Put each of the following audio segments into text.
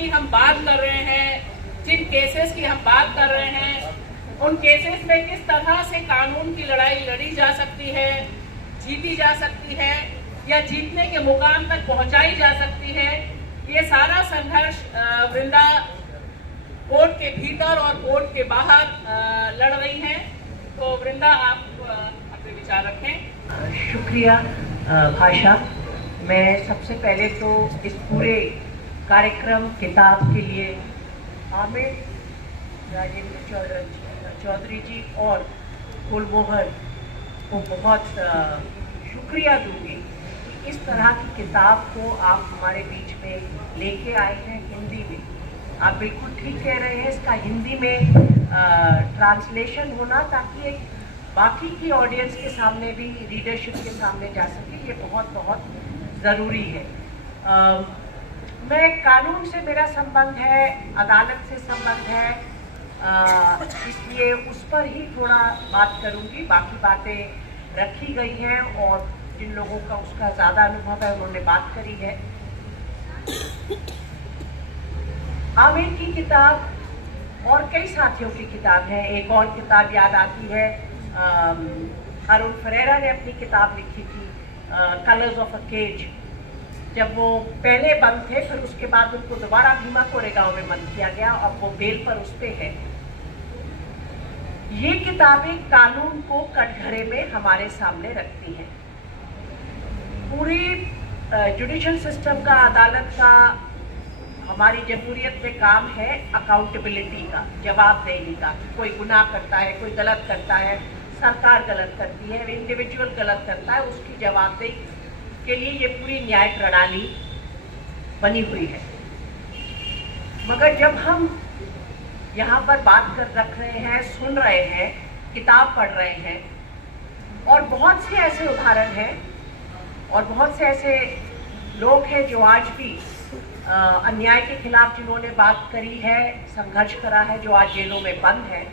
की हम बात कर रहे हैं, जिन केसेस की हम बात कर रहे हैं, उन केसेस में किस तरह से कानून की लड़ाई लड़ी जा सकती है, जीती जा सकती है या जीतने के मुकाम तक पहुंचाई जा सकती है, ये सारा संघर्ष वृंदा कोर्ट के भीतर और कोर्ट के बाहर लड़ रही हैं। तो वृंदा, आप अपने विचार रखें। शुक्रिया भाषा। मैं सबसे पहले तो इस पूरे कार्यक्रम किताब के लिए आमिर राजेंद्र चौधरी जी और गुलमोहर को बहुत शुक्रिया दूंगी कि इस तरह की किताब को आप हमारे बीच में लेके आए हैं हिंदी में। आप बिल्कुल ठीक कह रहे हैं, इसका हिंदी में ट्रांसलेशन होना ताकि एक बाकी की ऑडियंस के सामने भी, रीडरशिप के सामने जा सके, ये बहुत बहुत ज़रूरी है। मैं कानून से मेरा संबंध है, अदालत से संबंध है, इसलिए उस पर ही थोड़ा बात करूंगी। बाकी बातें रखी गई हैं और जिन लोगों का उसका ज़्यादा अनुभव है उन्होंने बात करी है। आमिर की किताब और कई साथियों की किताब है। एक और किताब याद आती है, अरुण फरेरा ने अपनी किताब लिखी थी, कलर्स ऑफ अ केज। जब वो पहले बंद थे, फिर उसके बाद उनको दोबारा भीमा कोरेगांव में बंद किया गया, अब वो बेल पर उस पे है। ये किताबें कानून को कटघरे में हमारे सामने रखती हैं। पूरी जुडिशल सिस्टम का, अदालत का, हमारी जमहूरियत में काम है अकाउंटेबिलिटी का, जवाबदेही का। कोई गुनाह करता है, कोई गलत करता है, सरकार गलत करती है, इंडिविजुअल गलत करता है, उसकी जवाबदेही के लिए ये पूरी न्याय प्रणाली बनी हुई है। मगर जब हम यहाँ पर बात कर रख रहे हैं, सुन रहे हैं, किताब पढ़ रहे हैं, और बहुत से ऐसे उदाहरण हैं और बहुत से ऐसे लोग हैं जो आज भी अन्याय के खिलाफ जिन्होंने बात करी है, संघर्ष करा है, जो आज जेलों में बंद है,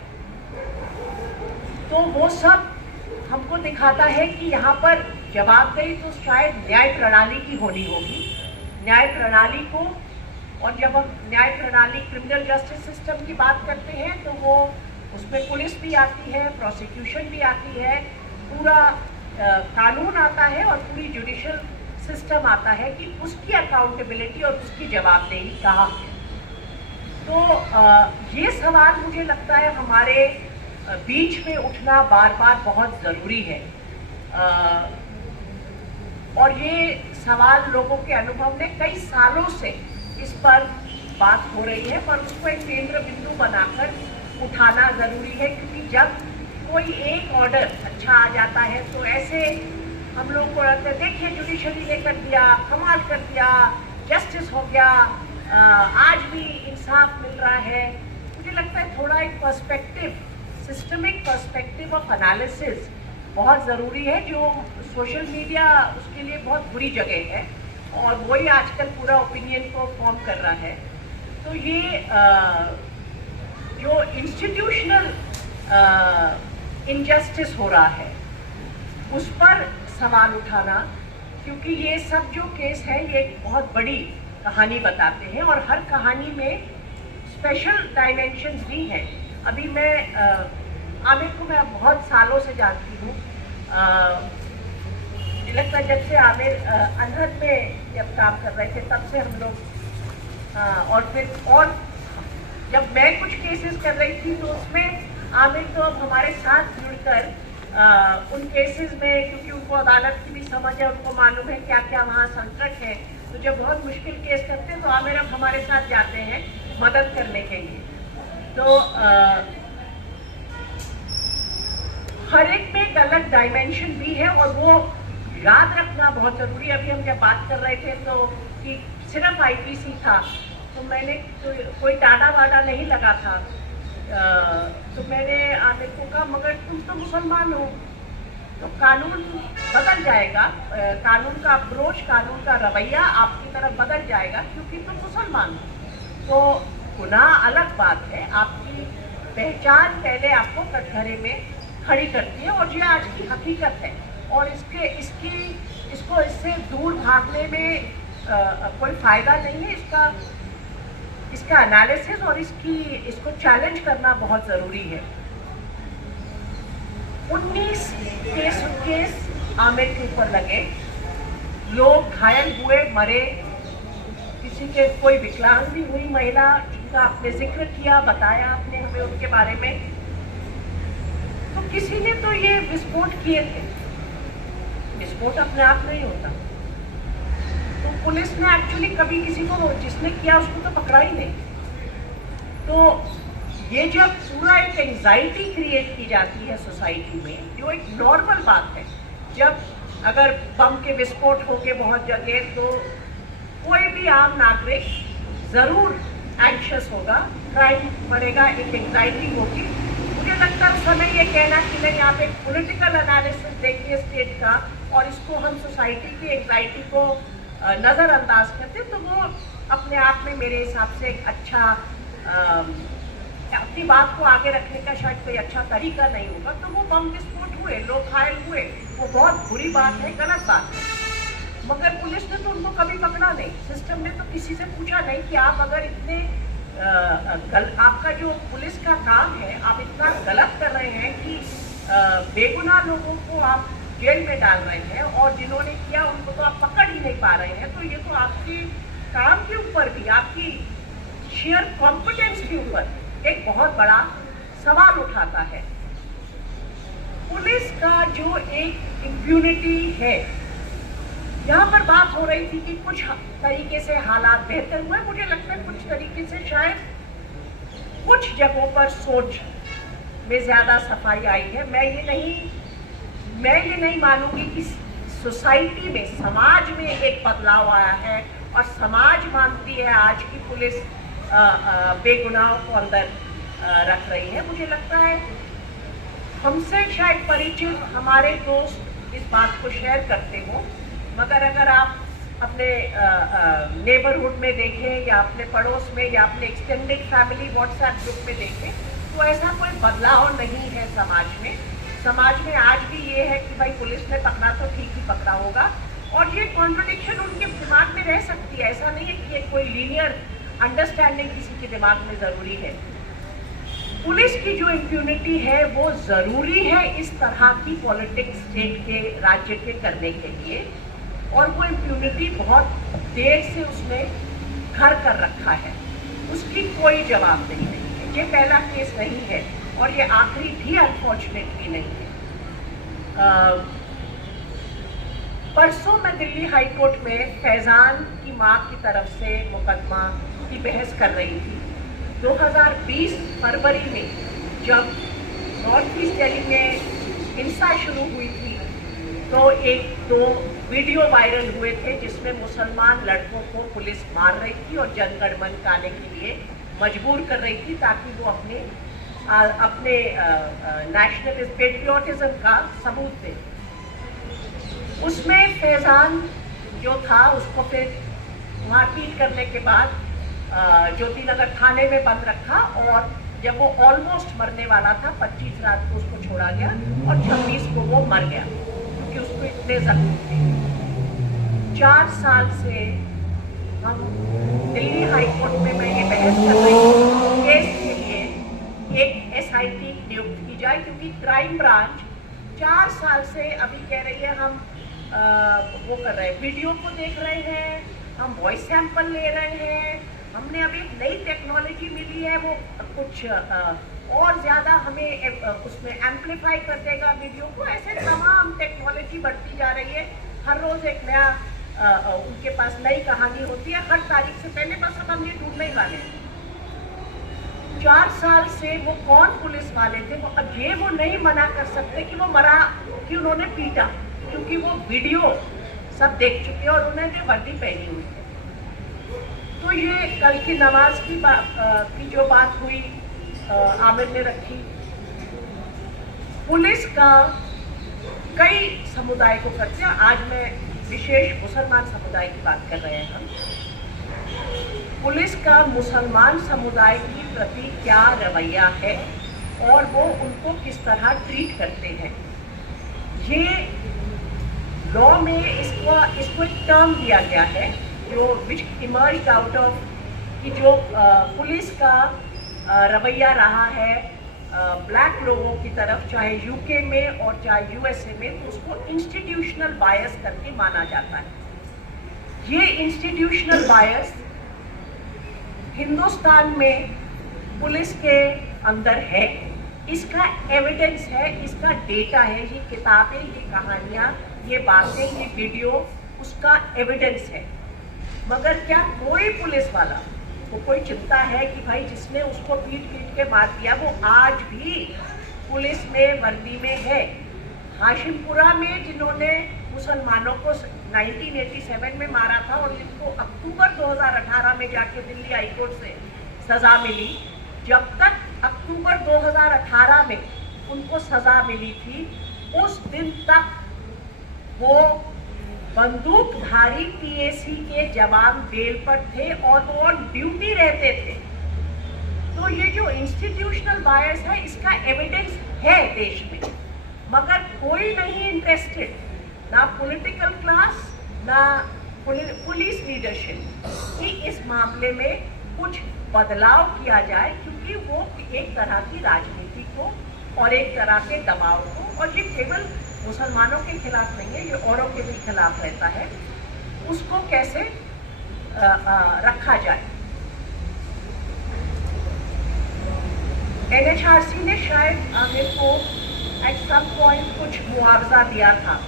तो वो सब हमको दिखाता है कि यहाँ पर जवाबदेही तो शायद न्याय प्रणाली की होनी होगी। न्याय प्रणाली को, और जब हम न्याय प्रणाली, क्रिमिनल जस्टिस सिस्टम की बात करते हैं तो वो उसमें पुलिस भी आती है, प्रोसिक्यूशन भी आती है, पूरा कानून आता है और पूरी जुडिशल सिस्टम आता है कि उसकी अकाउंटेबिलिटी और उसकी जवाबदेही कहाँ है। तो ये सवाल मुझे लगता है हमारे बीच में उठना बार बार बहुत ज़रूरी है। और ये सवाल लोगों के अनुभव में कई सालों से इस पर बात हो रही है, पर उसको एक केंद्र बिंदु बनाकर उठाना ज़रूरी है, क्योंकि जब कोई एक ऑर्डर अच्छा आ जाता है तो ऐसे हम लोग को लगता है, देखिए जुडिशरी ने कर दिया, कमाल कर दिया, जस्टिस हो गया, आज भी इंसाफ मिल रहा है। मुझे लगता है थोड़ा एक perspective, systemic perspective of analysis बहुत ज़रूरी है, जो सोशल मीडिया उसके लिए बहुत बुरी जगह है और वही आजकल पूरा ओपिनियन को फॉर्म कर रहा है। तो ये जो इंस्टीट्यूशनल इनजस्टिस हो रहा है उस पर सवाल उठाना, क्योंकि ये सब जो केस है ये एक बहुत बड़ी कहानी बताते हैं और हर कहानी में स्पेशल डायमेंशंस भी हैं। अभी मैं आमिर को मैं बहुत सालों से जानती हूँ, मुझे लगता है जब से आमिर अनहद में जब काम कर रहे थे तब से हम लोग, और फिर और जब मैं कुछ केसेस कर रही थी तो उसमें आमिर तो अब हमारे साथ जुड़कर उन केसेस में, क्योंकि उनको अदालत की भी समझ है, उनको मालूम है क्या क्या वहाँ संकट है, तो जब बहुत मुश्किल केस करते हैं तो आमिर अब हमारे साथ जाते हैं मदद करने के लिए। तो हर एक में एक अलग डायमेंशन भी है और वो याद रखना बहुत ज़रूरी है। अभी हम जब बात कर रहे थे तो कि सिर्फ आईपीसी था, तो मैंने कोई टाटा वाटा नहीं लगा था, तो मैंने आमिर को कहा मगर तुम तो मुसलमान हो, तो कानून बदल जाएगा, कानून का अप्रोच, कानून का रवैया आपकी तरफ बदल जाएगा क्योंकि तुम मुसलमान हो। तो गुनाह अलग बात है, आपकी पहचान पहले आपको कटघरे में खड़ी करती है और ये आज की हकीकत है। और इसको इससे दूर भागने में कोई फ़ायदा नहीं है। इसका इसका एनालिसिस और इसको चैलेंज करना बहुत ज़रूरी है। 19 केस आमिर के ऊपर लगे, लोग घायल हुए, मरे, किसी के कोई विकलांग भी हुई महिला जिनका आपने जिक्र किया, बताया आपने हमें उनके बारे में। तो किसी ने तो ये विस्फोट किए थे, विस्फोट अपने आप नहीं होता। तो पुलिस ने एक्चुअली कभी किसी को जिसने किया उसको तो पकड़ा ही नहीं। तो ये जब पूरा एक एंजाइटी क्रिएट की जाती है सोसाइटी में, जो एक नॉर्मल बात है, जब अगर बम के विस्फोट होके बहुत जगह तो कोई भी आम नागरिक जरूर एंशियस होगा, क्राइम बढ़ेगा, एक एंजाइटी होगी। मुझे लगता है उस समय ये कहना कि नहीं आप एक पॉलिटिकल एनालिसिस देखिए स्टेट का और इसको हम सोसाइटी की एंजाइटी को नज़रअंदाज करते, तो वो अपने आप में मेरे हिसाब से एक अच्छा अपनी बात को आगे रखने का शायद कोई अच्छा तरीका नहीं होगा। तो वो बम विस्फोट हुए, लोग घायल हुए, वो बहुत बुरी बात है, गलत बात है, मगर पुलिस ने तो उनको कभी पकड़ा नहीं। सिस्टम ने तो किसी से पूछा नहीं कि आप अगर इतने आपका जो पुलिस का काम है, आप इतना गलत कर रहे हैं कि बेगुनाह लोगों को आप जेल में डाल रहे हैं और जिन्होंने किया उनको तो आप पकड़ ही नहीं पा रहे हैं। तो ये तो आपकी काम के ऊपर भी, आपकी शेयर कॉम्पिटेंस के ऊपर एक बहुत बड़ा सवाल उठाता है। पुलिस का जो एक इम्प्यूनिटी है, यहाँ पर बात हो रही थी कि कुछ तरीके से हालात बेहतर हुए, मुझे लगता है कुछ तरीके से शायद कुछ जगहों पर सोच में ज़्यादा सफाई आई है। मैं ये नहीं मानूंगी कि सोसाइटी में, समाज में एक बदलाव आया है और समाज मानती है आज की पुलिस बेगुनाहों को अंदर रख रही है। मुझे लगता है हमसे शायद परिचित हमारे दोस्त इस बात को शेयर करते हो, मगर अगर आप अपने नेबरहुड में देखें या अपने पड़ोस में या अपने एक्सटेंडेड फैमिली व्हाट्सएप ग्रुप में देखें, तो ऐसा कोई बदलाव नहीं है समाज में। समाज में आज भी ये है कि भाई पुलिस ने पकड़ा तो ठीक ही पकड़ा होगा, और ये कॉन्ट्रडिक्शन उनके दिमाग में रह सकती है। ऐसा नहीं है कि ये कोई लीनियर अंडरस्टैंडिंग किसी के दिमाग में ज़रूरी है। पुलिस की जो इम्प्यूनिटी है वो ज़रूरी है इस तरह की पॉलिटिक्स स्टेट के, राज्य के करने के लिए, और वो इम्प्यूनिटी बहुत देर से उसने घर कर रखा है, उसकी कोई जवाबदेही नहीं है। ये पहला केस नहीं है और ये आखिरी भी अनफॉर्चुनेटली नहीं है। परसों मैं दिल्ली हाई कोर्ट में फैज़ान की मां की तरफ से मुकदमा की बहस कर रही थी। 2020 फरवरी में जब नॉर्थ ईस्ट दिल्ली में हिंसा शुरू हुई थी, तो 1-2 वीडियो वायरल हुए थे जिसमें मुसलमान लड़कों को पुलिस मार रही थी और जनगणमन गाने के लिए मजबूर कर रही थी ताकि वो अपने नेशनल पेट्रियोटिज्म का सबूत दें। उसमें फैज़ान जो था उसको फिर मारपीट करने के बाद ज्योतिनगर थाने में बंद रखा, और जब वो ऑलमोस्ट मरने वाला था 25 रात को उसको छोड़ा गया और 26 को वो मर गया क्योंकि उसको इतने जख्म थे। 4 साल से हम दिल्ली हाई कोर्ट में मैं ये बहस कर रही हूँ केस के लिए एक SIT नियुक्त की जाए, क्योंकि क्राइम ब्रांच 4 साल से अभी कह रही है हम वो कर रहे हैं, वीडियो को देख रहे हैं, हम वॉइस सैंपल ले रहे हैं, हमने अभी नई टेक्नोलॉजी मिली है, वो कुछ और ज़्यादा हमें उसमें एम्पलीफाई कर देगा वीडियो को। ऐसे तमाम टेक्नोलॉजी बढ़ती जा रही है, हर रोज़ एक नया उनके पास नई कहानी होती है, हर तारीख से पहले बस अब हम ये ढूंढने ही वाले हैं। 4 साल से वो कौन पुलिस वाले थे, वो अब ये वो नहीं मना कर सकते कि वो मरा कि उन्होंने पीटा, क्योंकि वो वीडियो सब देख चुके हैं और उन्होंने वर्दी पहनी हुई है। तो ये कल की नमाज की जो बात हुई आमिर ने रखी, पुलिस का कई समुदाय को करते हैं, आज मैं विशेष मुसलमान समुदाय की बात कर रहे हैं हम। पुलिस का मुसलमान समुदाय की प्रति क्या रवैया है और वो उनको किस तरह ट्रीट करते हैं, ये लॉ में इसको एक टर्म दिया गया है जो विच इमर्ज आउट ऑफ कि जो पुलिस का रवैया रहा है ब्लैक लोगों की तरफ, चाहे यूके में और चाहे यूएसए में, तो उसको इंस्टीट्यूशनल बायस करके माना जाता है। ये इंस्टीट्यूशनल बायस हिंदुस्तान में पुलिस के अंदर है, इसका एविडेंस है, इसका डेटा है, ये किताबें, ये कहानियाँ, ये बातें, ये वीडियो, उसका एविडेंस है। मगर क्या कोई पुलिस वाला को कोई चिंता है कि भाई जिसने उसको पीट पीट के मार दिया वो आज भी पुलिस में वर्दी में है? हाशिमपुरा में जिन्होंने मुसलमानों को 1987 में मारा था और जिनको अक्टूबर 2018 में जाके दिल्ली हाईकोर्ट से सजा मिली, जब तक अक्टूबर 2018 में उनको सजा मिली थी उस दिन तक वो बंदूकधारी पीएसी के जवान बेल पर थे और वो ऑन ड्यूटी रहते थे। तो ये जो इंस्टीट्यूशनल बायस है इसका एविडेंस है देश में, मगर कोई नहीं इंटरेस्टेड, ना पॉलिटिकल क्लास ना पुलिस लीडरशिप, कि इस मामले में कुछ बदलाव किया जाए, क्योंकि वो एक तरह की राजनीति को और एक तरह के दबाव को, और ये केवल मुसलमानों के खिलाफ नहीं है, ये औरों के भी खिलाफ रहता है, उसको कैसे रखा जाए। एनएचआरसी ने शायद आमिर को एट सम पॉइंट कुछ मुआवजा दिया था।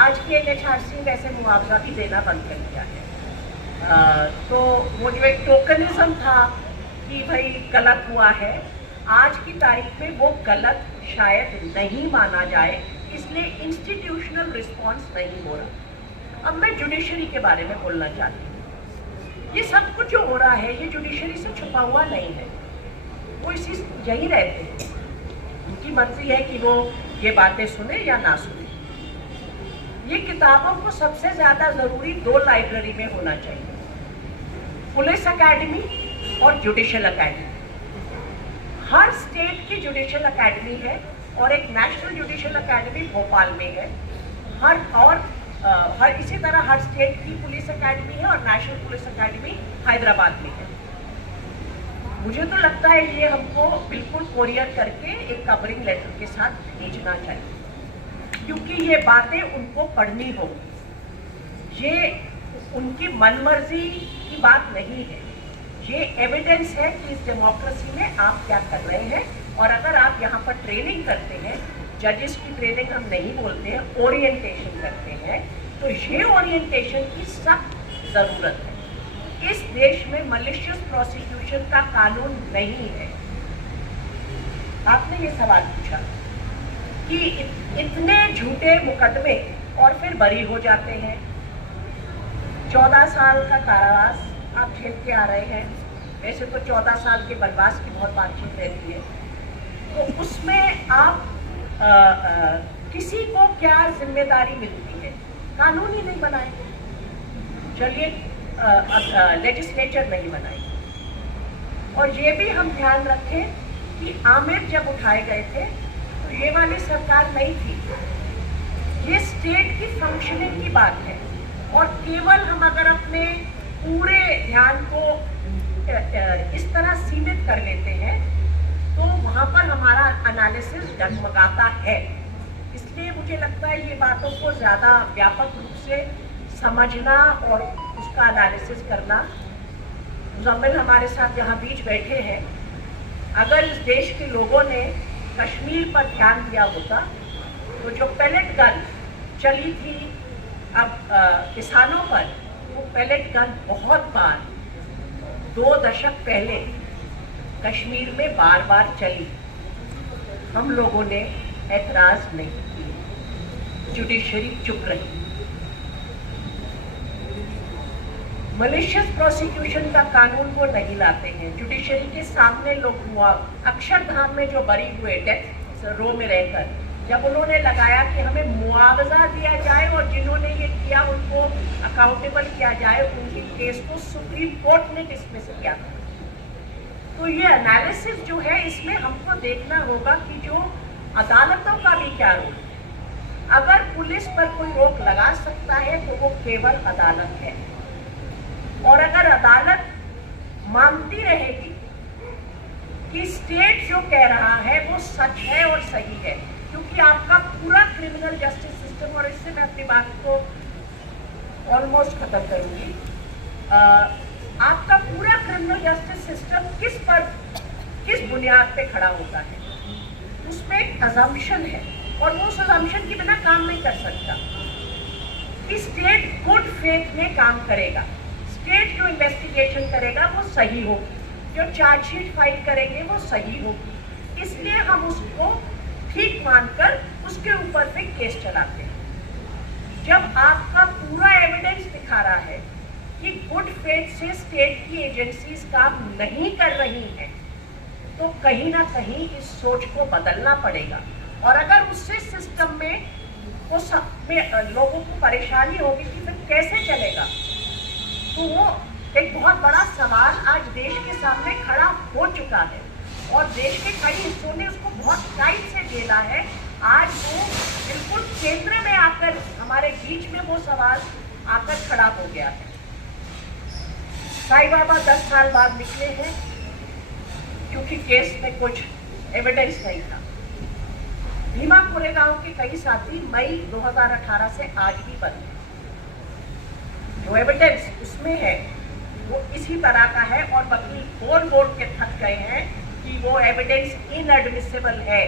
आज की एनएचआरसी वैसे मुआवजा भी देना बंद कर दिया है। तो वो जो एक टोकनिज्म था कि भाई गलत हुआ है, आज की तारीख में वो गलत शायद नहीं माना जाए, इसलिए इंस्टीट्यूशनल रिस्पॉन्स नहीं हो रहा। अब मैं जुडिशरी के बारे में बोलना चाहती हूँ। ये सब कुछ जो हो रहा है ये जुडिशरी से छुपा हुआ नहीं है, वो इसी यहीं रहते हैं, उनकी मर्जी है कि वो ये बातें सुने या ना सुने। ये किताबों को सबसे ज़्यादा ज़रूरी 2 लाइब्रेरी में होना चाहिए, पुलिस अकेडमी और जुडिशल अकेडमी। हर स्टेट की जुडिशल अकेडमी है और एक नेशनल जुडिशल अकेडमी भोपाल में है। हर इसी तरह हर स्टेट की पुलिस अकेडमी है और नेशनल पुलिस अकेडमी हैदराबाद में है। मुझे तो लगता है ये हमको बिल्कुल कोरियर करके एक कवरिंग लेटर के साथ भेजना चाहिए, क्योंकि ये बातें उनको पढ़नी होगी। ये उनकी मनमर्जी की बात नहीं है, ये एविडेंस है कि इस डेमोक्रेसी में आप क्या कर रहे हैं। और अगर आप यहाँ पर ट्रेनिंग करते हैं, जजेस की ट्रेनिंग हम नहीं बोलते हैं, ओरिएंटेशन करते हैं, तो ये ओरिएंटेशन की सख्त ज़रूरत है। इस देश में मलिशियस प्रोसिक्यूशन का कानून नहीं है। आपने ये सवाल पूछा कि इतने झूठे मुकदमे और फिर बरी हो जाते हैं। 14 साल का कारावास आप झेल के आ रहे हैं। वैसे तो 14 साल के वनवास की बहुत बातचीत रहती है, तो उसमें आप किसी को क्या जिम्मेदारी मिलती है? कानून ही नहीं बनाएंगे, चलिए लेजिस्लेचर नहीं बनाएंगे। और ये भी हम ध्यान रखें कि आमिर जब उठाए गए थे तो ये वाली सरकार नहीं थी, ये स्टेट की फंक्शनिंग की बात है। और केवल हम अगर अपने पूरे ध्यान को इस तरह सीमित कर लेते हैं तो वहाँ पर हमारा एनालिसिस डगमगाता है। इसलिए मुझे लगता है ये बातों को ज़्यादा व्यापक रूप से समझना और उसका एनालिसिस करना। मुजम्मिल हमारे साथ यहाँ बीच बैठे हैं, अगर इस देश के लोगों ने कश्मीर पर ध्यान दिया होता तो जो पैलेट गन चली थी अब किसानों पर, वो पैलेट गन बहुत बार 2 दशक पहले कश्मीर में बार बार चली, हम लोगों ने एतराज़ नहीं किया, जुडिशरी चुप रही। मलिशियस प्रोसिक्यूशन का कानून वो नहीं लाते हैं। जुडिशरी के सामने लोग अक्षरधाम में जो बरी हुए डेथ रो में रहकर, जब उन्होंने लगाया कि हमें मुआवजा दिया जाए और जिन्होंने ये किया उनको अकाउंटेबल किया जाए, उनके केस को सुप्रीम कोर्ट ने डिसमिस किया था। तो ये एनालिसिस जो है इसमें हमको देखना होगा कि जो अदालतों का भी क्या रोल है। अगर पुलिस पर कोई रोक लगा सकता है तो वो केवल अदालत है, और अगर अदालत मानती रहेगी कि स्टेट जो कह रहा है वो सच है और सही है, क्योंकि आपका पूरा क्रिमिनल जस्टिस सिस्टम, और इससे मैं अपनी बात को ऑलमोस्ट खत्म करूंगी, आपका पूरा क्रिमिनल जस्टिस सिस्टम किस बुनियाद पे खड़ा होता है, उसमें एक अजम्पशन है और वो उस अजम्पशन के बिना काम नहीं कर सकता कि स्टेट गुड फेथ में काम करेगा, स्टेट जो इन्वेस्टिगेशन करेगा वो सही होगी, जो चार्जशीट फाइल करेंगे वो सही होगी, इसलिए हम उसको ठीक मानकर उसके ऊपर पे केस चलाते हैं। जब आपका पूरा एविडेंस दिखा रहा है कि गुड फेथ से स्टेट की एजेंसीज काम नहीं कर रही हैं, तो कहीं ना कहीं इस सोच को बदलना पड़ेगा। और अगर उससे सिस्टम में वो सब में लोगों को परेशानी होगी कि फिर कैसे चलेगा, तो वो एक बहुत बड़ा सवाल आज देश के सामने खड़ा हो चुका है और देश के कई हिस्सों ने उसको बहुत टाइट से झेला है। आज वो बिल्कुल केंद्र में आकर हमारे बीच में वो सवाल आकर खड़ा हो गया है। साईं बाबा 10 साल बाद निकले हैं क्योंकि केस में कुछ एविडेंस नहीं था। भीमा कोरेगांव के कई साथी मई 2018 से आज भी बंद हैं। जो एविडेंस उसमें है वो इसी तरह का है और वकील बोल के थक गए हैं कि वो एविडेंस इनएडमिसिबल है।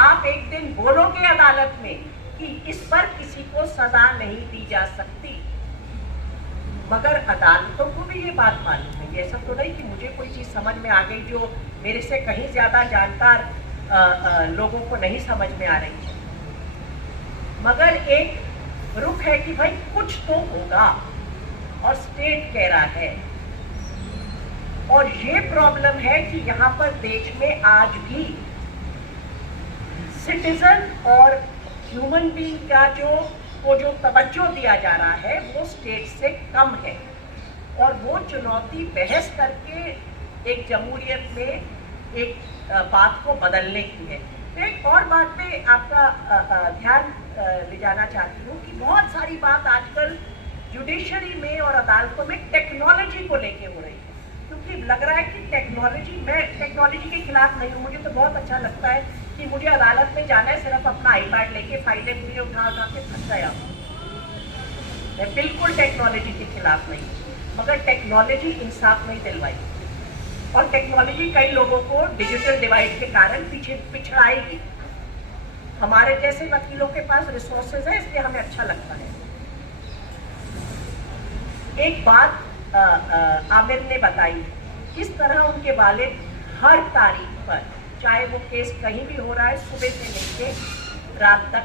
आप एक दिन बोलोगे अदालत में कि इस पर किसी को सजा नहीं दी जा सकती, मगर अदालतों को भी ये बात मालूम है। ये सब तो नहीं कि मुझे कोई चीज़ समझ में आ गई जो मेरे से कहीं ज़्यादा जानकार लोगों को नहीं समझ में आ रही है, मगर एक रुख है कि भाई कुछ तो होगा और स्टेट कह रहा है। और ये प्रॉब्लम है कि यहाँ पर देश में आज भी सिटीजन और ह्यूमन बीइंग का जो तवज्जो दिया जा रहा है वो स्टेट से कम है, और वो चुनौती बहस करके एक जमहूरियत में एक बात को बदलने की है। तो एक और बात पे आपका ध्यान ले जाना चाहती हूँ कि बहुत सारी बात आजकल जुडिशरी में और अदालतों में टेक्नोलॉजी को लेके हो रही है, क्योंकि लग रहा है कि मैं टेक्नोलॉजी के खिलाफ नहीं हूँ। मुझे तो बहुत अच्छा लगता है कि मुझे अदालत में जाना है, सिर्फ अपना आईपैड लेके फाइलें मुझे उठा के थक गया हूँ। मैं बिल्कुल टेक्नोलॉजी के खिलाफ नहीं हूँ, मगर टेक्नोलॉजी इंसाफ नहीं दिलवाई और टेक्नोलॉजी कई लोगों को डिजिटल डिवाइड के कारण पिछड़ाएगी। हमारे जैसे वकीलों के पास रिसोर्सेज है, इसलिए हमें अच्छा लगता है। एक बात आमिर ने बताई, किस तरह उनके वालिद हर तारीख पर, चाहे वो केस कहीं भी हो रहा है, सुबह से लेके रात तक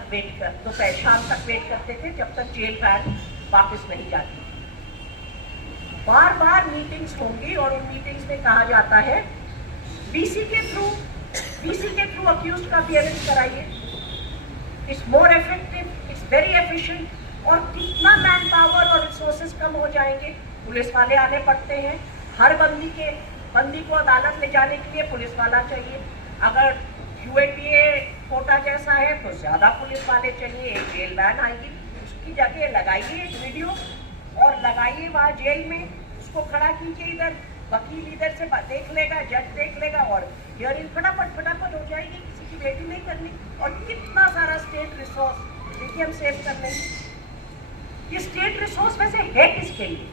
दोपहर शाम तक वेट करते थे जब तक जेल वैन वापस नहीं जाती। बार बार मीटिंग्स होंगी और उन मीटिंग्स में कहा जाता है बीसी के थ्रू अक्यूज्ड का अपीयरेंस कराइए, it's more effective, it's very efficient. और कितना मैन पावर और रिसोर्सेज कम हो जाएंगे। पुलिस वाले आने पड़ते हैं, हर बंदी को अदालत ले जाने के लिए पुलिस वाला चाहिए। अगर QATA कोटा जैसा है तो ज़्यादा पुलिस वाले चाहिए। एक जेल वैन आएगी, उसकी जगह लगाइए एक वीडियो और लगाइए वहाँ जेल में, उसको खड़ा कीजिए, इधर वकील इधर से देख लेगा, जज देख लेगा और हियरिंग फटाफट हो जाएगी, किसी की वेटिंग नहीं करनी। और कितना सारा स्टेट रिसोर्स देखिए हम सेव कर लेंगे। ये स्टेट रिसोर्स वैसे है किसके लिए,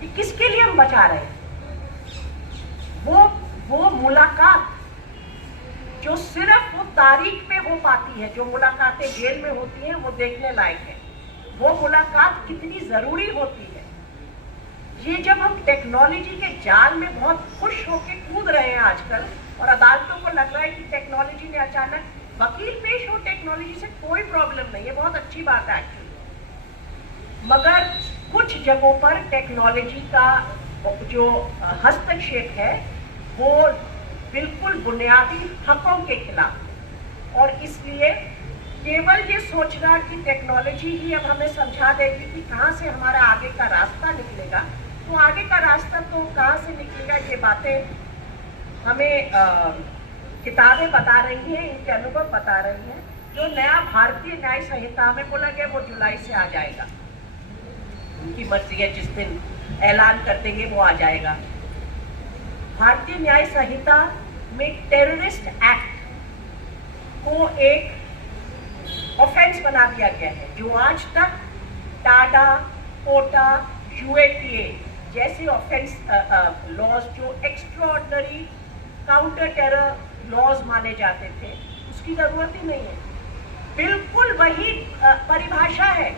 ये किसके लिए हम बचा रहे हैं? वो मुलाकात जो सिर्फ वो तारीख पे हो पाती है, जो मुलाकातें जेल में होती हैं वो देखने लायक है, वो मुलाकात कितनी जरूरी होती है। ये जब हम टेक्नोलॉजी के जाल में बहुत खुश होके कूद रहे हैं आजकल, और अदालतों को लग रहा है कि टेक्नोलॉजी ने अचानक वकील पेश हो, टेक्नोलॉजी से कोई प्रॉब्लम नहीं है, बहुत अच्छी बात है एक्चुअली। मगर कुछ जगहों पर टेक्नोलॉजी का जो हस्तक्षेप है वो बिल्कुल बुनियादी हकों के खिलाफ। और इसलिए केवल ये सोचना कि टेक्नोलॉजी ही अब हमें समझा देगी कि कहाँ से हमारा आगे का रास्ता निकलेगा, तो आगे का रास्ता तो कहाँ से निकलेगा, ये बातें हमें किताबें बता रही हैं, इनके अनुभव बता रही हैं। जो नया भारतीय न्याय संहिता में बोला गया वो जुलाई से आ जाएगा, उनकी मर्जी है, जिस दिन ऐलान कर देंगे वो आ जाएगा। भारतीय न्याय संहिता में टेररिस्ट एक्ट को एक ऑफेंस बना दिया गया है, जो आज तक टाडा, कोटा, यूएपीए जैसे ऑफेंस लॉज जो एक्स्ट्राऑर्डिनरी काउंटर टेरर लॉज माने जाते थे, उसकी जरूरत ही नहीं है। बिल्कुल वही परिभाषा है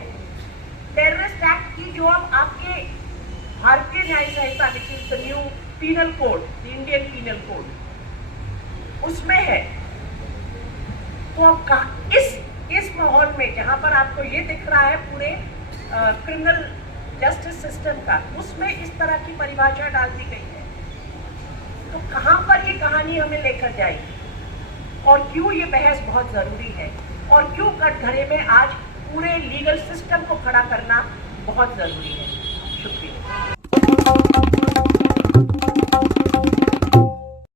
टेररिस्ट एक्ट की जो अब आपके Bharatiya Nyaya Sanhita which is the new penal code, the Indian penal code, उसमें है। तो अब इस माहौल में जहां पर आपको ये दिख रहा है पूरे क्रिमिनल जस्टिस सिस्टम का, उसमें इस तरह की परिभाषा डाल दी गई है, तो कहां पर ये कहानी हमें लेकर जाएगी और क्यों ये बहस बहुत जरूरी है और क्यों कटघरे में आज पूरे लीगल सिस्टम को खड़ा करना बहुत जरूरी है। शुक्रिया।